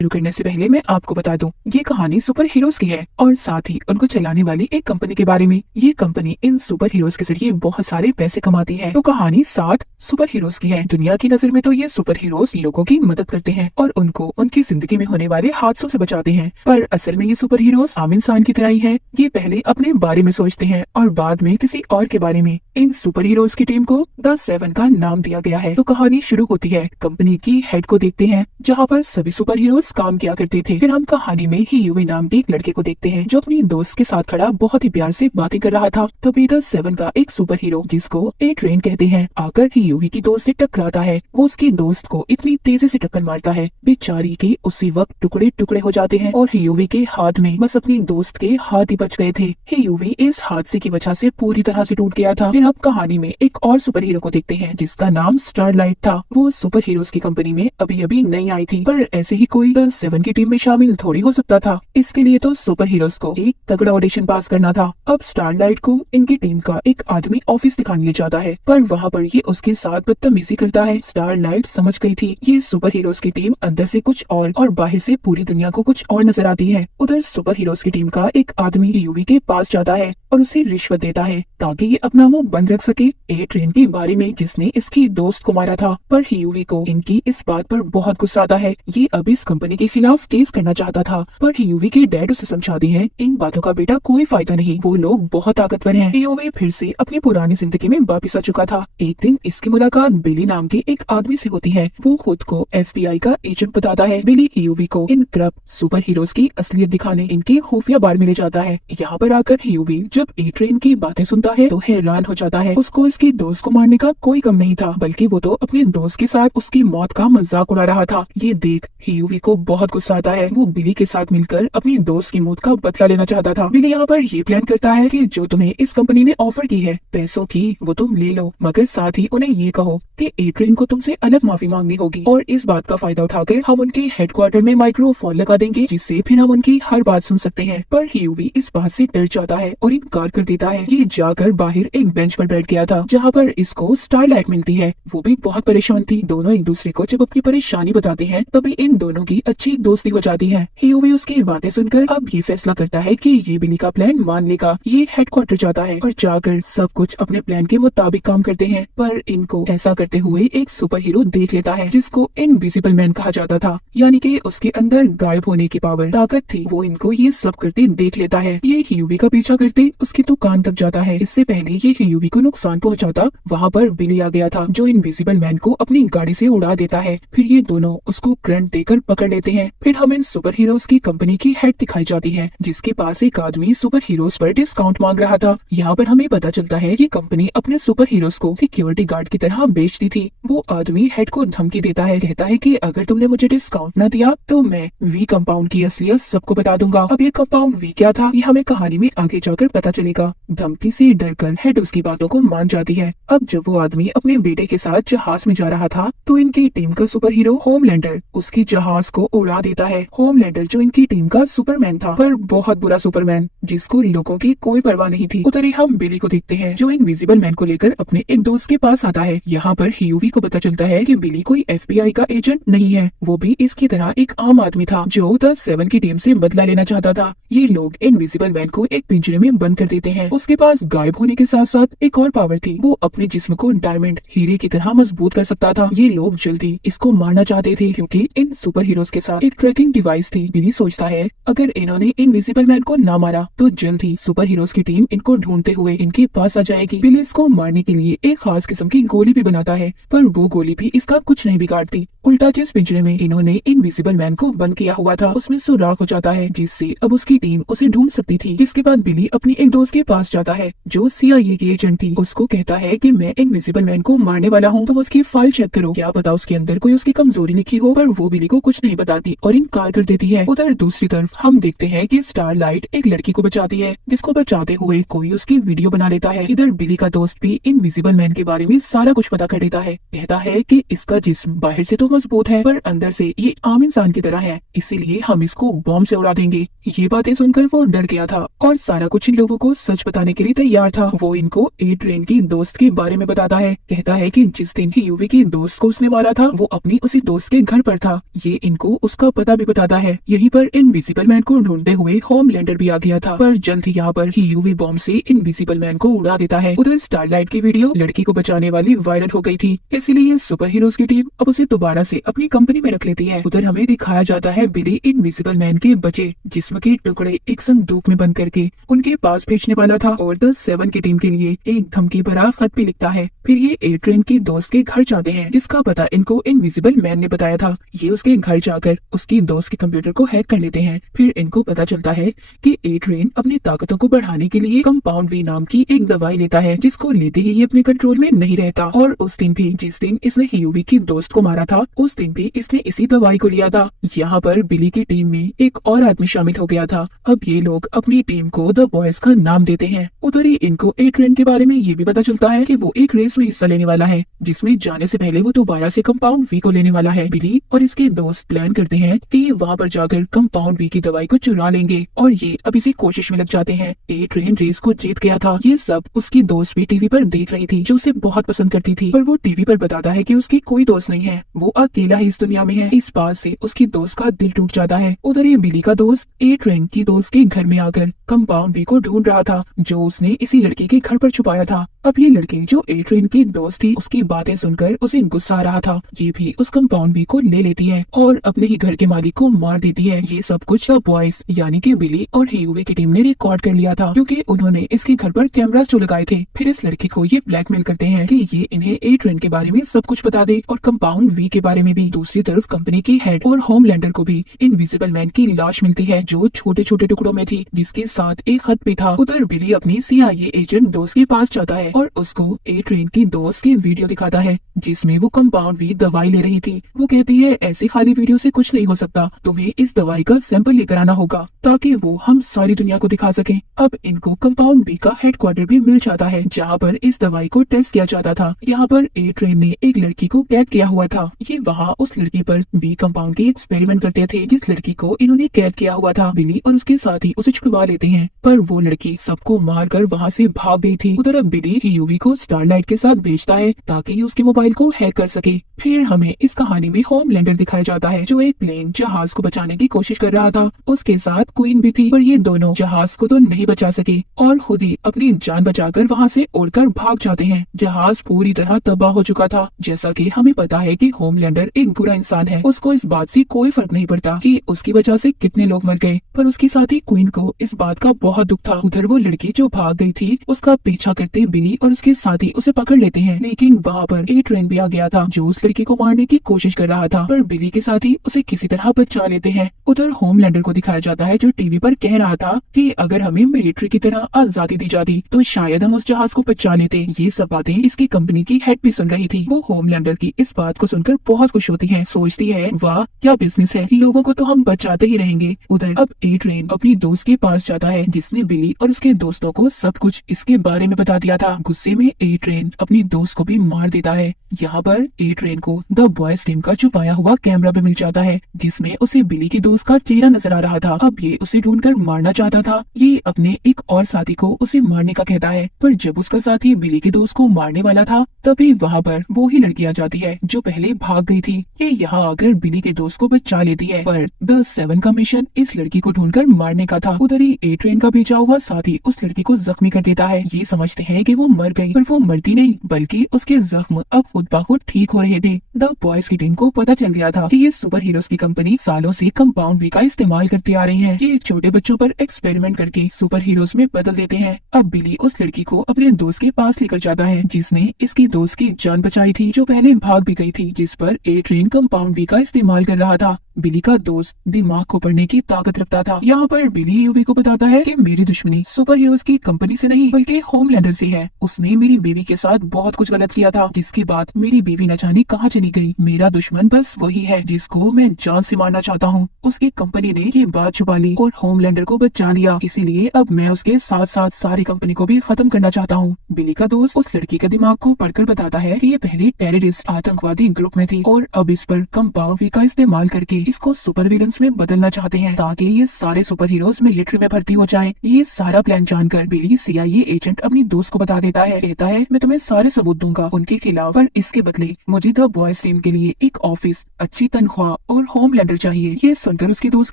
शुरू करने से पहले मैं आपको बता दूं, ये कहानी सुपर हीरोज की है और साथ ही उनको चलाने वाली एक कंपनी के बारे में। ये कंपनी इन सुपर हीरोज के जरिए बहुत सारे पैसे कमाती है। तो कहानी 7 सुपर हीरोज की है। दुनिया की नजर में तो ये सुपर हीरोज लोगों की मदद करते हैं और उनको उनकी जिंदगी में होने वाले हादसों से बचाते हैं, पर असल में ये सुपर हीरोज आम इंसान की तरह ही है। ये पहले अपने बारे में सोचते हैं और बाद में किसी और के बारे में। इन सुपर हीरोज की टीम को द 7 का नाम दिया गया है। तो कहानी शुरू होती है, कंपनी की हेड को देखते हैं जहाँ पर सभी सुपर हीरोज काम किया करते थे। फिर हम कहानी में ही यूवी नाम के एक लड़के को देखते हैं जो अपनी दोस्त के साथ खड़ा बहुत ही प्यार से बातें कर रहा था। तभी द 7 का एक सुपर हीरो जिसको ए ट्रेन कहते हैं आकर ही यूवी की दोस्त से टकराता है। वो उसकी दोस्त को इतनी तेजी से टक्कर मारता है, बेचारी के उसी वक्त टुकड़े टुकड़े हो जाते हैं और यूवी के हाथ में बस अपनी दोस्त के हाथ ही बच गए थे। यूवी इस हादसे की वजह से पूरी तरह से टूट गया था। फिर अब कहानी में एक और सुपर हीरो को देखते हैं जिसका नाम स्टारलाइट था। वो सुपर हीरोज की कंपनी में अभी अभी नई आई थी, पर ऐसे ही कोई द 7 की टीम में शामिल थोड़ी हो सकता था। इसके लिए तो सुपर हीरोज को एक तगड़ा ऑडिशन पास करना था। अब स्टारलाइट को इनकी टीम का एक आदमी ऑफिस दिखाने ले जाता है, पर वहाँ पर ये उसके साथ बदतमीजी करता है। स्टारलाइट समझ गई थी ये सुपर हीरोज की टीम अंदर से कुछ और बाहर से पूरी दुनिया को कुछ और नजर आती है। उधर सुपर हीरोज की टीम का एक आदमी यूवी के पास जाता है और उसे रिश्वत देता है ताकि ये अपना मुंह बंद रख सके ए ट्रेन के बारे में जिसने इसकी दोस्त को मारा था। पर यूवी को इनकी इस बात पर बहुत गुस्सा आता है। ये अब इस कंपनी के खिलाफ केस करना चाहता था, पर यूवी के डैड उसे समझाती है इन बातों का बेटा कोई फायदा नहीं, वो लोग बहुत ताकतवर हैं। यूवी फिर से अपनी पुरानी जिंदगी में वापिस आ चुका था। एक दिन इसकी मुलाकात बिली नाम के एक आदमी से होती है। वो खुद को FBI का एजेंट बताता है। बिली यूवी को इन करप्ट सुपर हीरोज की असलियत दिखाने इनके खुफिया बार में ले जाता है। यहाँ पर आकर यूवी जब ए ट्रेन की बातें सुनता है तो हैरान हो जाता है। उसको इसके दोस्त को मारने का कोई कम नहीं था, बल्कि वो तो अपने दोस्त के साथ उसकी मौत का मजाक उड़ा रहा था। ये देख यूवी को बहुत गुस्सा आता है। वो बिली के साथ मिलकर अपनी दोस्त की मौत का बदला लेना चाहता था। बिली यहाँ पर ये प्लान करता है कि जो तुम्हें इस कंपनी ने ऑफर की है पैसों की वो तुम ले लो, मगर साथ ही उन्हें ये कहो कि ए ट्रेन को तुमसे अलग माफी मांगनी होगी और इस बात का फायदा उठाकर हम उनके हेडक्वार्टर में माइक्रोफोन लगा देंगे जिससे फिर हम उनकी हर बात सुन सकते हैं। पर यूवी इस बात से डर जाता है और इनकार कर देता है। ये जाकर बाहर एक बेंच पर बैठ गया था जहाँ पर इसको स्टारलाइट मिलती है। वो भी बहुत परेशान थी। दोनों एक दूसरे को जब अपनी परेशानी बताते हैं तभी इन दोनों की अच्छी दोस्ती हो जाती है। यूवी उसकी बातें सुनकर अब ये फैसला करता है कि ये बिली का प्लान मान लेगा। ये हेडक्वार्टर जाता है और जाकर सब कुछ अपने प्लान के मुताबिक काम करते हैं, पर इनको ऐसा करते हुए एक सुपर हीरो देख लेता है जिसको इनविजिबल मैन कहा जाता था, यानी कि उसके अंदर गायब होने की पावर ताकत थी। वो इनको ये सब करते देख लेता है। ये यूवी का पीछा करते उसकी दुकान तक जाता है। इससे पहले ये यूवी को नुकसान पहुंचाता वहाँ पर बिली आ गया था जो इनविजिबल मैन को अपनी गाड़ी से उड़ा देता है। फिर ये दोनों उसको करंट देकर पकड़ लेते हैं। फिर हम इन सुपर हीरोज की कंपनी की हेड दिखाई जाती है जिसके पास एक आदमी सुपर हीरोज पर डिस्काउंट मांग रहा था। यहाँ पर हमें पता चलता है कि कंपनी अपने सुपर हीरोज को सिक्योरिटी गार्ड की तरह बेचती थी। वो आदमी हेड को धमकी देता है, कहता है कि अगर तुमने मुझे डिस्काउंट न दिया तो मैं वी कंपाउंड की असलियत सबको बता दूंगा। अब ये कंपाउंड वी क्या था ये हमें कहानी में आगे जाकर पता चलेगा। धमकी से डरकर हेड उसकी बातों को मान जाती है। अब जब वो आदमी अपने बेटे के साथ जहाज में जा रहा था तो इनकी टीम का सुपर हीरो होमलैंडर उसके जहाज को उड़ा देता है। होमलैंडर जो इनकी टीम का सुपरमैन था, पर बहुत बुरा सुपरमैन जिसको लोगों की कोई परवाह नहीं थी। उधर ही हम बिली को देखते हैं जो इनविजिबल मैन को लेकर अपने एक दोस्त के पास आता है। यहाँ पर यूवी को पता चलता है कि बिली कोई FBI का एजेंट नहीं है, वो भी इसकी तरह एक आम आदमी था जो द 7 की टीम से बदला लेना चाहता था। ये लोग इनविजिबल मैन को एक पिंजरे में बंद कर देते हैं। उसके पास गायब होने के साथ साथ एक और पावर थी, वो अपने जिस्म को डायमंड हीरे की तरह मजबूत कर सकता था। ये लोग जल्दी इसको मारना चाहते थे क्योंकि इन सुपर हीरोज के साथ एक ट्रैकिंग डिवाइस थी। बिली सोचता है अगर इन्होंने इनविजिबल मैन को ना मारा तो जल्द ही सुपर हीरोज की टीम इनको ढूंढते हुए इनके पास आ जाएगी। बिली इसको मारने के लिए एक खास किस्म की गोली भी बनाता है, पर वो गोली भी इसका कुछ नहीं बिगाड़ती। उल्टा जिस पिंजरे में इन्होंने इनविजिबल मैन को बंद किया हुआ था उसमें सुराख हो जाता है जिससे अब उसकी टीम उसे ढूंढ सकती थी। जिसके बाद बिली अपनी एक दोस्त के पास जाता है जो CIA की एजेंट थी। उसको कहता है कि मैं इनविजिबल मैन को मारने वाला हूँ, तुम उसकी फाइल चेक करो, क्या पता उसके अंदर कोई उसकी कमजोरी लिखी हो। पर वो बिली को कुछ नहीं बताती और इनकार कर देती है। उधर दूसरी तरफ हम देखते हैं कि स्टारलाइट एक लड़की को बचाती है जिसको बचाते हुए कोई उसकी वीडियो बना लेता है। इधर बिली का दोस्त भी इनविजिबल मैन के बारे में सारा कुछ पता कर लेता है। कहता है कि इसका जिस्म बाहर से तो मजबूत है, पर अंदर से ये आम इंसान की तरह है, इसीलिए हम इसको बॉम्ब से उड़ा देंगे। ये बातें सुनकर वो डर गया था और सारा कुछ इन लोगों को सच बताने के लिए तैयार था। वो इनको ए ट्रेन की दोस्त के बारे में बताता है। कहता है कि जिस दिन ही यूवी की दोस्त को उसने मारा था वो अपनी उसी दोस्त के घर पर था। ये इनको उसका पता भी बताता है। यहीं पर इनविजिबल मैन को ढूंढते हुए होमलैंडर भी आ गया था, पर जल्द ही यहाँ पर ही यूवी बॉम्ब से इनविजिबल मैन को उड़ा देता है। उधर स्टारलाइट की वीडियो लड़की को बचाने वाली वायरल हो गई थी, इसीलिए सुपर हीरोज की टीम अब उसे दोबारा से अपनी कंपनी में रख लेती है। उधर हमें दिखाया जाता है बिली इनविजिबल मैन के बचे जिस्म के टुकड़े एक संदूक में बंद करके उनके पास भेजने वाला था और द 7 की टीम के लिए एक धमकी भरा खत भी लिखता है। फिर ये ए ट्रेन के दोस्त के घर जाते हैं, जिसका पता इनको इनविजिबल मैन ने बताया था। ये उसके घर जाकर उसकी दोस्त के कंप्यूटर को हैक कर लेते हैं। फिर इनको पता चलता है कि ए ट्रेन अपनी ताकतों को बढ़ाने के लिए कंपाउंड वी नाम की एक दवाई लेता है, जिसको लेते ही ये अपने कंट्रोल में नहीं रहता। और उस दिन भी जिस दिन इसने यूवी की दोस्त को मारा था उस दिन भी इसने इसी दवाई को लिया था। यहाँ पर बिली की टीम में एक और आदमी शामिल हो गया था। अब ये लोग अपनी टीम को द बॉयज का नाम देते हैं। उधर ही इनको ए ट्रेन के बारे में ये भी पता चलता है कि वो एक रेस में हिस्सा लेने वाला है, जिसमें जाने से पहले वो दोबारा से कंपाउंड वी को लेने वाला है। बिली और इसके दोस्त प्लान करते हैं कि वहाँ पर जाकर कंपाउंड वी की दवाई को चुरा लेंगे और ये अब इसी कोशिश में लग जाते हैं। ए ट्रेन रेस को जीत गया था। ये सब उसकी दोस्त भी टीवी पर देख रही थी, जो उसे बहुत पसंद करती थी, पर वो टीवी पर बताता है कि उसकी कोई दोस्त नहीं है, वो अकेला ही इस दुनिया में है। इस बात से उसकी दोस्त का दिल टूट जाता है। उधर ये बिली का दोस्त ए ट्रेन की दोस्त के घर में आकर कंपाउंड वी को ढूंढ रहा था, जो उसने इसी लड़की के घर पर छुपाया था। अब ये लड़की जो ए ट्रेन की दोस्त थी उसकी बातें सुनकर उसे गुस्सा आ रहा था। ये भी उस कंपाउंड वी को ले लेती है और अपने ही घर के मालिक को मार देती है। ये सब कुछ द बॉयज यानी कि बिली और यूवी की टीम ने रिकॉर्ड कर लिया था, क्योंकि उन्होंने इसके घर पर कैमरास जो लगाए थे। फिर इस लड़की को ये ब्लैकमेल करते हैं कि ये इन्हें ए ट्रेन के बारे में सब कुछ बता दे और कंपाउंड वी के बारे में भी। दूसरी तरफ कंपनी की हेड और होमलैंडर को भी इनविजिबल मैन की लाश मिलती है, जो छोटे छोटे टुकड़ों में थी, जिसके साथ एक खत भी था। उधर बिली अपनी CIA एजेंट दोस्त के पास जाता है और उसको ए ट्रेन की दोस्त की वीडियो दिखाता है, जिसमें वो कंपाउंड वी दवाई ले रही थी। वो कहती है ऐसी खाली वीडियो से कुछ नहीं हो सकता, तुम्हें इस दवाई का सैंपल लेकर आना होगा ताकि वो हम सारी दुनिया को दिखा सके। अब इनको कंपाउंड वी का हेडक्वार्टर भी मिल जाता है, जहाँ पर इस दवाई को टेस्ट किया जाता था। यहाँ पर ए ट्रेन ने एक लड़की को कैद किया हुआ था। ये वहाँ उस लड़की पर वी कंपाउंड के एक्सपेरिमेंट करते थे, जिस लड़की को इन्होंने कैद किया हुआ था। बिली और उसके साथी उसे छुड़वा लेते हैं, पर वो लड़की सबको मार कर वहाँ से भाग गई थी। उधर अब बिली यूवी को स्टारलाइट के साथ भेजता है ताकि ये उसके मोबाइल को हैक कर सके। फिर हमें इस कहानी में होमलैंडर दिखाया जाता है, जो एक प्लेन जहाज को बचाने की कोशिश कर रहा था। उसके साथ क्वीन भी थी, पर ये दोनों जहाज को तो नहीं बचा सके और खुद ही अपनी जान बचाकर वहाँ से उड़कर भाग जाते हैं। जहाज पूरी तरह तबाह हो चुका था। जैसा कि हमें पता है कि होमलैंडर एक बुरा इंसान है, उसको इस बात से कोई फर्क नहीं पड़ता कि उसकी वजह से कितने लोग मर गए, पर उसकी साथी क्वीन को इस बात का बहुत दुख था। उधर वो लड़की जो भाग गई थी उसका पीछा करते बिली और उसके साथी उसे पकड़ लेते हैं, लेकिन वहाँ पर ए ट्रेन भी आ गया था, जो उस लड़की को मारने की कोशिश कर रहा था, पर बिली के साथी उसे किसी तरह बचा लेते हैं। उधर होमलैंडर को दिखाया जाता है, जो टीवी पर कह रहा था कि अगर हमें मिलिट्री की तरह आजादी दी जाती तो शायद हम उस जहाज को बचा लेते। ये सब बातें इसकी कंपनी की हेड भी सुन रही थी। वो होमलैंडर की इस बात को सुनकर बहुत खुश होती है, सोचती है वाह क्या बिजनेस है, लोगों को तो हम बचाते ही रहेंगे। उधर अब ए ट्रेन अपनी दोस्त के पास जाता है, जिसने बिली और उसके दोस्तों को सब कुछ इसके बारे में बता दिया था। गुस्से में ए ट्रेन अपनी दोस्त को भी मार देता है। यहाँ पर ए ट्रेन को द बॉयज टीम का छुपाया हुआ कैमरा भी मिल जाता है, जिसमें उसे बिली की दोस्त का चेहरा नजर आ रहा था। अब ये उसे ढूंढकर मारना चाहता था। ये अपने एक और साथी को उसे मारने का कहता है, पर जब उसका साथी बिली की दोस्त को मारने वाला था तभी वहाँ पर वो ही लड़की आ जाती है जो पहले भाग गई थी। ये यहाँ आकर बिली के दोस्त को बचा लेती है, पर द 7 का मिशन इस लड़की को ढूंढकर मारने का था। उधर ही ए ट्रेन का भेजा हुआ साथी उस लड़की को जख्मी कर देता है। ये समझते हैं कि वो मर गई, पर वो मरती नहीं, बल्कि उसके जख्म अब खुद ब खुद ठीक हो रहे थे। द बॉयज की टीम को पता चल गया था कि ये सुपर हीरोज की कंपनी सालों से कंपाउंड वी का इस्तेमाल करती आ रही है। ये छोटे बच्चों पर एक्सपेरिमेंट करके सुपर हीरोज में बदल देते हैं। अब बिली उस लड़की को अपने दोस्त के पास लेकर जाता है, जिसने इसकी दोस्त की जान बचाई थी, जो पहले भाग भी गई थी, जिस पर ए ट्रेन कंपाउंड वी का इस्तेमाल कर रहा था। बिली का दोस्त दिमाग को पढ़ने की ताकत रखता था। यहाँ पर बिली यूवी को बताता है कि मेरी दुश्मनी सुपर हीरोज की कंपनी से नहीं बल्कि होमलैंडर से है। उसने मेरी बीवी के साथ बहुत कुछ गलत किया था, जिसके बाद मेरी बीवी न जाने कहाँ चली गई। मेरा दुश्मन बस वही है जिसको मैं जान से मारना चाहता हूँ। उसकी कंपनी ने ये बात छुपा ली और होमलैंडर को बचा लिया, इसीलिए अब मैं उसके साथ साथ सारी कंपनी को भी खत्म करना चाहता हूँ। बिली का दोस्त उस लड़की के दिमाग को पढ़कर बताता है कि ये पहले टेररिस्ट आतंकवादी ग्रुप में थी और अब इस पर कंपाउंड वी का इस्तेमाल करके इसको सुपर विलन्स में बदलना चाहते हैं ताकि ये सारे सुपर हीरोज मिलिट्री में भर्ती हो जाएं। ये सारा प्लान जानकर बिली सीआईए एजेंट अपनी दोस्त को बता देता है। कहता है मैं तुम्हें सारे सबूत दूंगा उनके खिलाफ, पर इसके बदले मुझे द बॉयज टीम के लिए एक ऑफिस, अच्छी तनख्वाह और होमलैंडर चाहिए। ये सुनकर उसकी दोस्त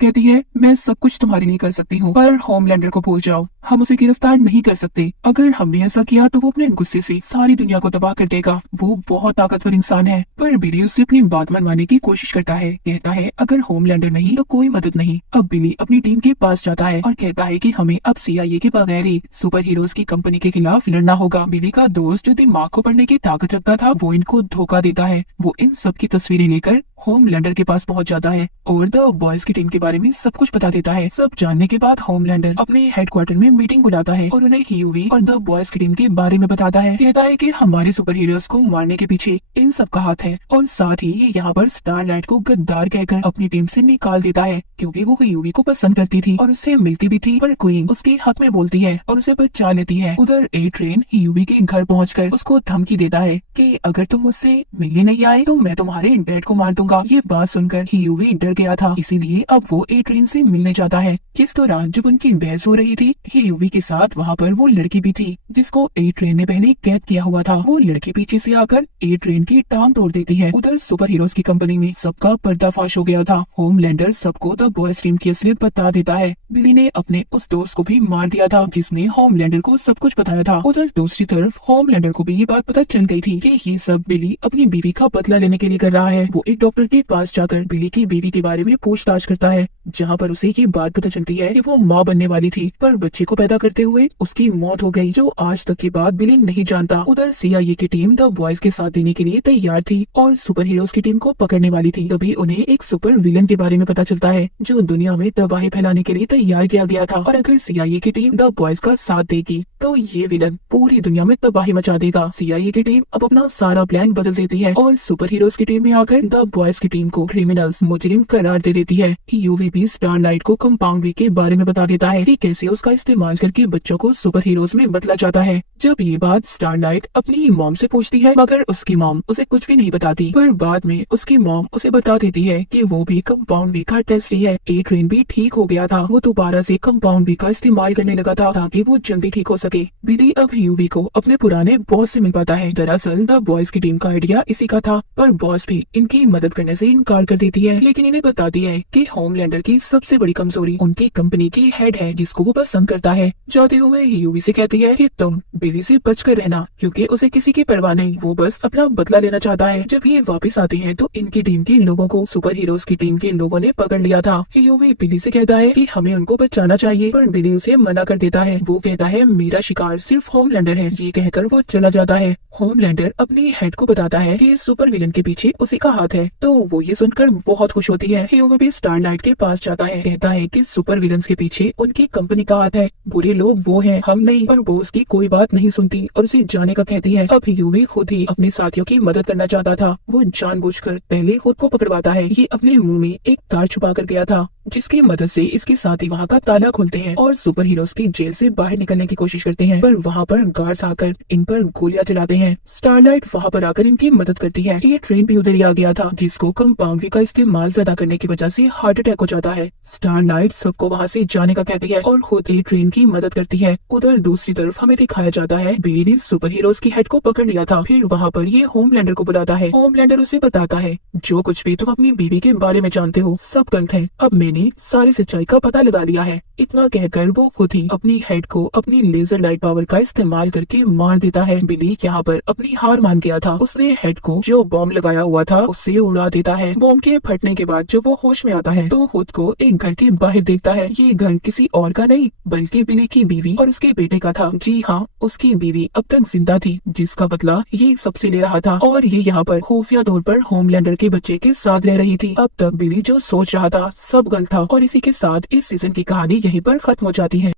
कहती है मैं सब कुछ तुम्हारे लिए कर सकती हूँ, पर होमलैंडर को भूल जाओ, हम उसे गिरफ्तार नहीं कर सकते। अगर हमने ऐसा किया तो वो अपने गुस्से से सारी दुनिया को तबाह कर देगा। वो बहुत ताकतवर इंसान है। पर बिली उससे अपनी बात मनवाने की कोशिश करता है। कहता है अगर होमलैंडर नहीं तो कोई मदद नहीं। अब बिली अपनी टीम के पास जाता है और कहता है कि हमें अब सीआईए के बगैर ही सुपर हीरोज की कंपनी के खिलाफ लड़ना होगा। बिली का दोस्त जो दिमाग को पढ़ने की ताकत रखता था वो इनको धोखा देता है। वो इन सब की तस्वीरें लेकर होमलैंडर के पास पहुंच जाता है और द बॉयज की टीम के बारे में सब कुछ बता देता है। सब जानने के बाद होमलैंडर अपने हेडक्वार्टर में मीटिंग बुलाता है और उन्हें यूवी और द बॉयज की टीम के बारे में बताता है। कहता है कि हमारे सुपर हीरोज को मारने के पीछे इन सब का हाथ है और साथ ही ये यहाँ पर स्टारलाइट को गद्दार कहकर अपनी टीम से निकाल देता है, क्योंकि वो यूवी को पसंद करती थी और उससे मिलती भी थी। पर क्वीन उसके हक में बोलती है और उसे बचा लेती है। उधर ए ट्रेन यूवी के घर पहुँचकर उसको धमकी देता है कि अगर तुम मुझसे मिलने नहीं आए तो मैं तुम्हारे डैड को मार दूंगा। ये बात सुनकर यूवी डर गया था, इसीलिए अब वो ए ट्रेन से मिलने जाता है। जिस दौरान जब उनकी बहस हो रही थी यूवी के साथ वहाँ पर वो लड़की भी थी जिसको ए ट्रेन ने पहले कैद किया हुआ था। वो लड़की पीछे से आकर ए ट्रेन की टांग तोड़ देती है। उधर सुपर हीरोज की कंपनी में सबका पर्दाफाश हो गया था। होमलैंडर सबको द बॉयज टीम की असलियत बता देता है। बिली ने अपने उस दोस्त को भी मार दिया था जिसने होमलैंडर को सब कुछ बताया था। उधर दूसरी तरफ होमलैंडर को भी ये बात पता चल गई थी कि ये सब बिली अपनी बीवी का बदला लेने के लिए कर रहा है। वो एक डॉक्टर के पास जाकर बिली की बीवी के बारे में पूछताछ करता है, जहाँ पर उसे ये बात पता चलती है कि वो माँ बनने वाली थी पर बच्चे को पैदा करते हुए उसकी मौत हो गई, जो आज तक की बात बिली नहीं जानता। उधर सीआईए की टीम द बॉयज के साथ देने के लिए तैयार थी और सुपर हीरोज की टीम को पकड़ने वाली थी। तभी उन्हें एक सुपर विलन के बारे में पता चलता है जो दुनिया में तबाही फैलाने के लिए तैयार किया गया था, और अगर सीआईए की टीम द बॉयज का साथ देगी तो ये विलन पूरी दुनिया में तबाही मचा देगा। सीआईए की टीम अब अपना सारा प्लान बदल देती है और सुपर हीरोज की टीम में आकर द बॉयज की टीम को क्रिमिनल्स, मुजरिम करार दे देती है। यूवी भी स्टारलाइट को कंपाउंड वी के बारे में बता देता है कि कैसे उसका इस्तेमाल करके बच्चों को सुपर हीरोज में बदला जाता है। जब ये बात स्टारलाइट अपनी मॉम से पूछती है मगर उसकी मॉम उसे कुछ भी नहीं बताती, पर बाद में उसकी मॉम उसे बता देती है कि वो भी कंपाउंड वी का टेस्ट ही है। ए ट्रेन भी ठीक हो गया था, वो दोबारा से कंपाउंड वी का इस्तेमाल करने लगा था ताकि वो जल्दी ठीक हो सके। बिली अब यूवी को अपने पुराने बॉस से मिल पाता है। दरअसल द बॉयज की टीम का आइडिया इसी का था, पर बॉस भी इनकी मदद करने से इनकार कर देती है, लेकिन इन्हें बताती है कि होमलैंडर की सबसे बड़ी कमजोरी उनकी कंपनी की हेड है जिसको वो पसंद करता है। जाते हुए यूवी से कहती है कि तुम बिली से बचकर रहना क्योंकि उसे किसी की परवाह नहीं, वो बस अपना बदला लेना चाहता है। जब ये वापस आते हैं तो इनकी टीम के लोगों को सुपर हीरोज की टीम के लोगों ने पकड़ लिया था। यूवी बिली से कहता है कि हमें उनको बचाना चाहिए, पर बिली उसे मना कर देता है। वो कहता है मेरा शिकार सिर्फ होमलैंडर है। ये कहकर वो चला जाता है। होमलैंडर अपनी हेड को बताता है कि सुपर विलन के पीछे उसी का हाथ है, तो वो ये सुनकर बहुत खुश होती है। यूवी भी स्टारलाइट के पास जाता है, कहता है कि सुपर विलन्स के पीछे उनकी कंपनी का हाथ है, बुरे लोग वो हैं, हम नहीं। पर वो उसकी कोई बात नहीं सुनती और उसे जाने का कहती है। अब यूवी खुद ही अपने साथियों की मदद करना चाहता था। वो जानबूझकर पहले खुद को पकड़वाता है। ये अपने मुंह में एक तार छुपा कर गया था जिसकी मदद से इसके साथी वहाँ का ताला खोलते हैं और सुपर हीरोज की जेल से बाहर निकलने की कोशिश करते हैं, पर वहाँ पर गार्ड्स आकर इन पर गोलियां चलाते हैं। स्टारलाइट वहाँ पर आकर इनकी मदद करती है। ये ट्रेन भी उधर ही आ गया था जिसको कंपाउंड वी का इस्तेमाल ज्यादा करने की वजह से हार्ट अटैक हो जाता है। स्टारलाइट सबको वहाँ से जाने का कहती है और खुद ही ट्रेन की मदद करती है। उधर दूसरी तरफ हमें दिखाया जाता है बिली ने सुपर हीरोज की हेड को पकड़ लिया था। फिर वहाँ पर ये होमलैंडर को बुलाता है। होमलैंडर उसे बताता है जो कुछ भी तुम अपनी बीवी के बारे में जानते हो सब गलत है। अब मैंने मैंने सारी सच्चाई का पता लगा लिया है। इतना कहकर वो खुद ही अपनी हेड को अपनी लेजर लाइट पावर का इस्तेमाल करके मार देता है। बिली यहाँ पर अपनी हार मान गया था। उसने हेड को जो बॉम्ब लगाया हुआ था उससे उड़ा देता है। बॉम्ब के फटने के बाद जब वो होश में आता है तो खुद को एक घर के बाहर देखता है। ये घर किसी और का नहीं बल्कि बिली की बीवी और उसके बेटे का था। जी हाँ, उसकी बीवी अब तक जिंदा थी जिसका बदला ये सबसे ले रहा था और ये यहाँ पर खुफिया तौर पर होमलैंडर के बच्चे के साथ रह रही थी। अब तक बिली जो सोच रहा था सब गलत था और इसी के साथ इस सीजन की कहानी यहीं पर खत्म हो जाती है।